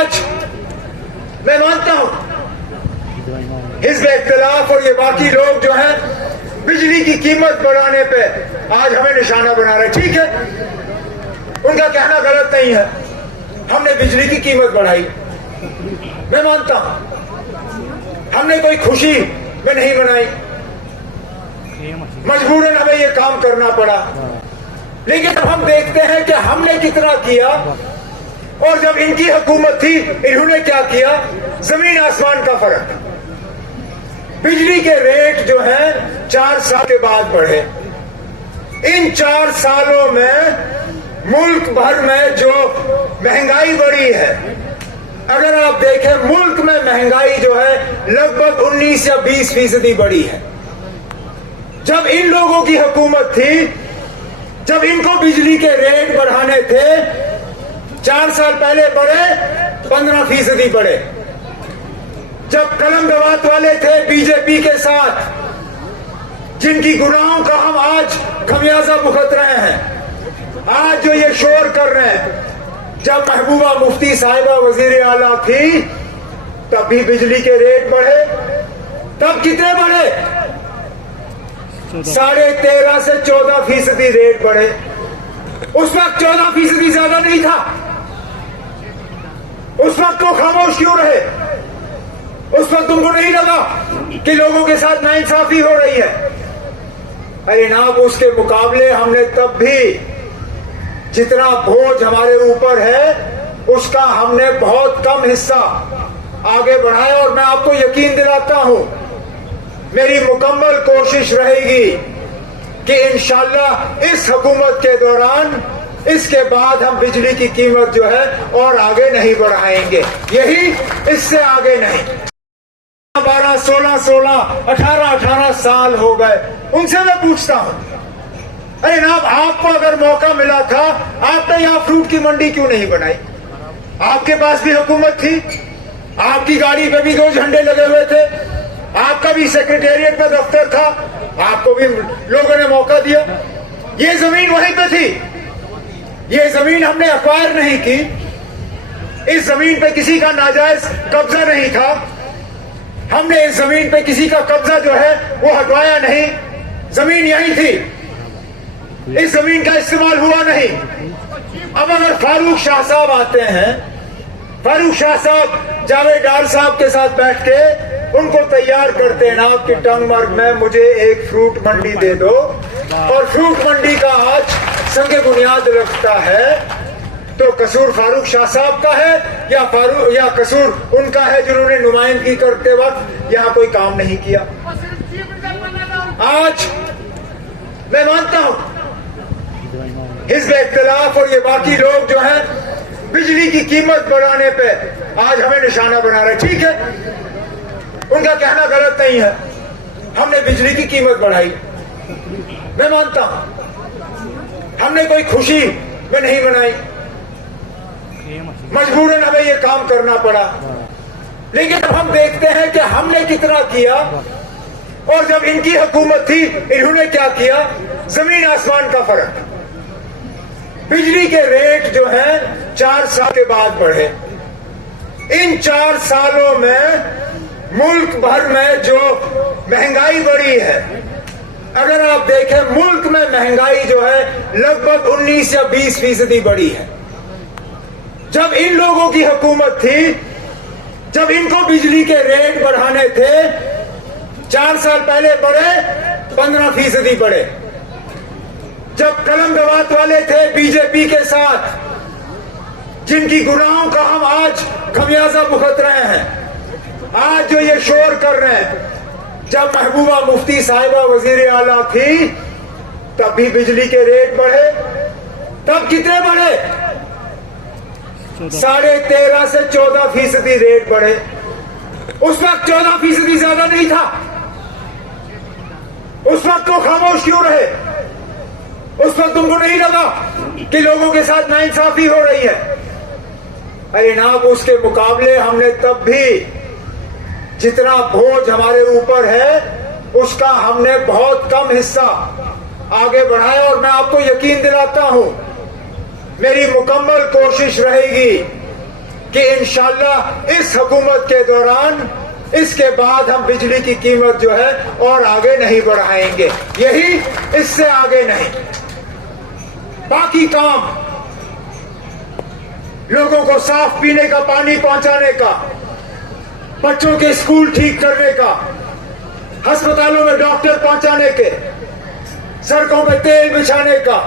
आज मैं मानता हूं हिज़्ब इख्तिलाफ और ये बाकी लोग जो हैं बिजली की कीमत बढ़ाने पे आज हमें निशाना बना रहे। ठीक है, उनका कहना गलत नहीं है, हमने बिजली की कीमत बढ़ाई, मैं मानता हूं। हमने कोई खुशी में नहीं बनाई, मजबूरन हमें ये काम करना पड़ा। लेकिन अब हम देखते हैं कि हमने कितना किया और जब इनकी हुकूमत थी इन्होंने क्या किया, जमीन आसमान का फर्क। बिजली के रेट जो हैं 4 साल के बाद बढ़े। इन 4 सालों में मुल्क भर में जो महंगाई बढ़ी है, अगर आप देखें मुल्क में महंगाई जो है लगभग 19 या 20% बढ़ी है। जब इन लोगों की हुकूमत थी, जब इनको बिजली के रेट बढ़ाने थे 4 साल पहले बढ़े 15% बढ़े। जब कलम दवात वाले थे बीजेपी के साथ, जिनकी गुनाहों का हम आज खमियाजा भुगत रहे हैं, आज जो ये शोर कर रहे हैं, जब महबूबा मुफ्ती साहिबा वजीर आला थी तब भी बिजली के रेट बढ़े। तब कितने बढ़े? 13.5 से 14% रेट बढ़े। उस वक्त 14% ज्यादा नहीं था। उस वक्त तो खामोश क्यों रहे? उस वक्त तुमको नहीं लगा कि लोगों के साथ नाइंसाफी हो रही है? अरे नाब, उसके मुकाबले हमने तब भी जितना बोझ हमारे ऊपर है उसका हमने बहुत कम हिस्सा आगे बढ़ाया। और मैं आपको यकीन दिलाता हूं, मेरी मुकम्मल कोशिश रहेगी कि इंशाअल्लाह इस हुकूमत के दौरान, इसके बाद हम बिजली की कीमत जो है और आगे नहीं बढ़ाएंगे, यही, इससे आगे नहीं। 12, 16, 18 साल हो गए, उनसे मैं पूछता हूं, अरे नाब, आपको अगर मौका मिला था, आपने यहां फ्रूट की मंडी क्यों नहीं बनाई? आपके पास भी हुकूमत थी, आपकी गाड़ी पे भी 2 झंडे लगे हुए थे, आपका भी सेक्रेटेरिएट में दफ्तर था, आपको भी लोगों ने मौका दिया। ये जमीन वहीं पे थी, ये जमीन हमने एक्वायर नहीं की, इस जमीन पे किसी का नाजायज कब्जा नहीं था, हमने इस जमीन पे किसी का कब्जा जो है वो हटवाया नहीं, जमीन यहीं थी, इस जमीन का इस्तेमाल हुआ नहीं। अब अगर फारूक शाह साहब आते हैं, फारूक शाह साहब जावेद डार साहब के साथ बैठ के उनको तैयार करते हैं, नाब की टंगमर्ग में मुझे एक फ्रूट मंडी दे दो, और फ्रूट मंडी का आज संग बुनियाद रखता है, तो कसूर फारूक शाह साहब का है या कसूर उनका है जिन्होंने नुमाइंदगी करते वक्त यहां कोई काम नहीं किया? आज मैं मानता हूं हिज़्ब इख्तिलाफ और ये बाकी लोग जो हैं बिजली की कीमत बढ़ाने पे आज हमें निशाना बना रहे। ठीक है, उनका कहना गलत नहीं है, हमने बिजली की कीमत बढ़ाई, मैं मानता हूं। हमने कोई खुशी में नहीं बनाई, मजबूरन हमें ये काम करना पड़ा। लेकिन अब हम देखते हैं कि हमने कितना किया और जब इनकी हुकूमत थी इन्होंने क्या किया, जमीन आसमान का फर्क। बिजली के रेट जो हैं 4 साल के बाद बढ़े। इन 4 सालों में मुल्क भर में जो महंगाई बढ़ी है, अगर आप देखें मुल्क में महंगाई जो है लगभग 19 या 20% बढ़ी है। जब इन लोगों की हुकूमत थी, जब इनको बिजली के रेट बढ़ाने थे 4 साल पहले बढ़े 15% बढ़े। जब कलम दवात वाले थे बीजेपी के साथ, जिनकी गुनाहों का हम आज खमियाजा भुगत रहे हैं, आज जो ये शोर कर रहे हैं, जब महबूबा मुफ्ती साहिबा वजीर आला थी तब भी बिजली के रेट बढ़े। तब कितने बढ़े? 13.5 से 14% रेट बढ़े। उस वक्त 14% ज्यादा नहीं था। उस वक्त तो खामोश क्यों रहे? उस वक्त तुमको नहीं लगा कि लोगों के साथ नाइंसाफी हो रही है? अरे नाब, उसके मुकाबले हमने तब भी जितना बोझ हमारे ऊपर है उसका हमने बहुत कम हिस्सा आगे बढ़ाया। और मैं आपको यकीन दिलाता हूं, मेरी मुकम्मल कोशिश रहेगी कि इंशाल्लाह इस हुकूमत के दौरान इसके बाद हम बिजली की कीमत जो है और आगे नहीं बढ़ाएंगे, यही, इससे आगे नहीं। बाकी काम, लोगों को साफ पीने का पानी पहुंचाने का, बच्चों के स्कूल ठीक करने का, अस्पतालों में डॉक्टर पहुंचाने के, सड़कों पे तेल बिछाने का,